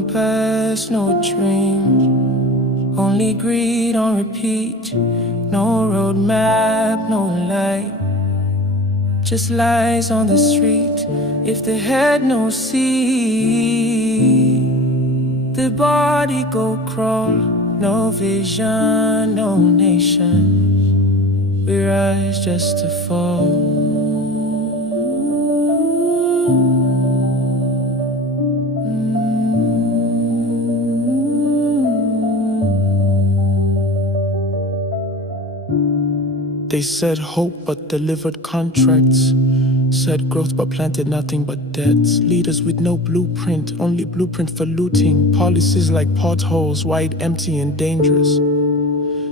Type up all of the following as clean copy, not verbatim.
compass, no dream, only greed on repeat. No roadmap, no light, just lies on the street. If the head no see, the body go crawl. No vision, no nation, we rise just to fall. They said hope but delivered contracts, said growth but planted nothing but debts. Leaders with no blueprint, only blueprint for looting. Policies like potholes, wide, empty and dangerous.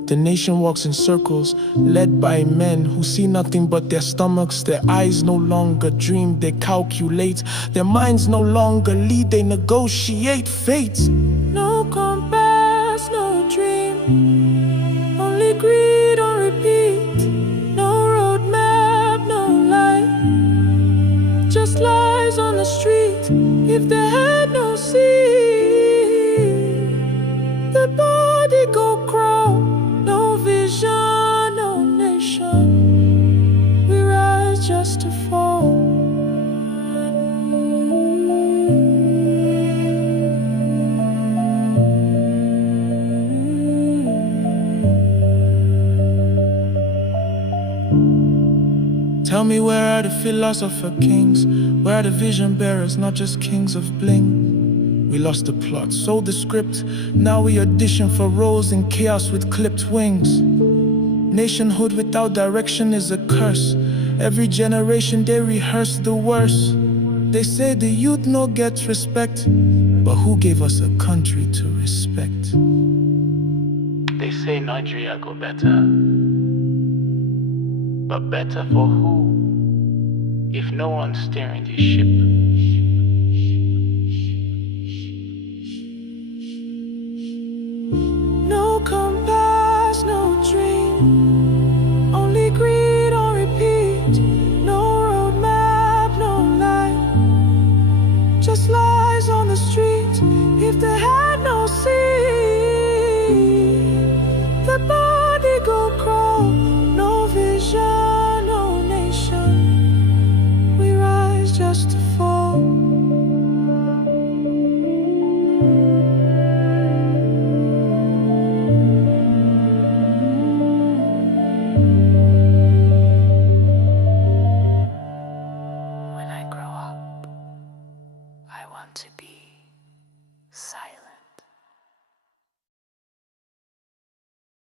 The nation walks in circles, led by men who see nothing but their stomachs. Their eyes no longer dream, they calculate. Their minds no longer lead, they negotiate fate. No compass, no dream, only greed on repeat. No roadmap, no light, just lies on the street. If the head no see, the body go crawl. No vision, no nation, we rise just to fall. Tell me, where are the philosopher kings? Where are the vision bearers, not just kings of bling? We lost the plot, sold the script. Now we audition for roles in chaos with clipped wings. Nationhood without direction is a curse. Every generation they rehearse the worst. They say the youth no get respect, but who gave us a country to respect? They say Nigeria go better, but better for who, if no one's steering this ship? No compass, no dream, only greed on repeat. No roadmap, no light, just lies on the street. If the head no see, the body go crawl. No vision, no nation, we rise just to fall. When I grow up, I want to be silent.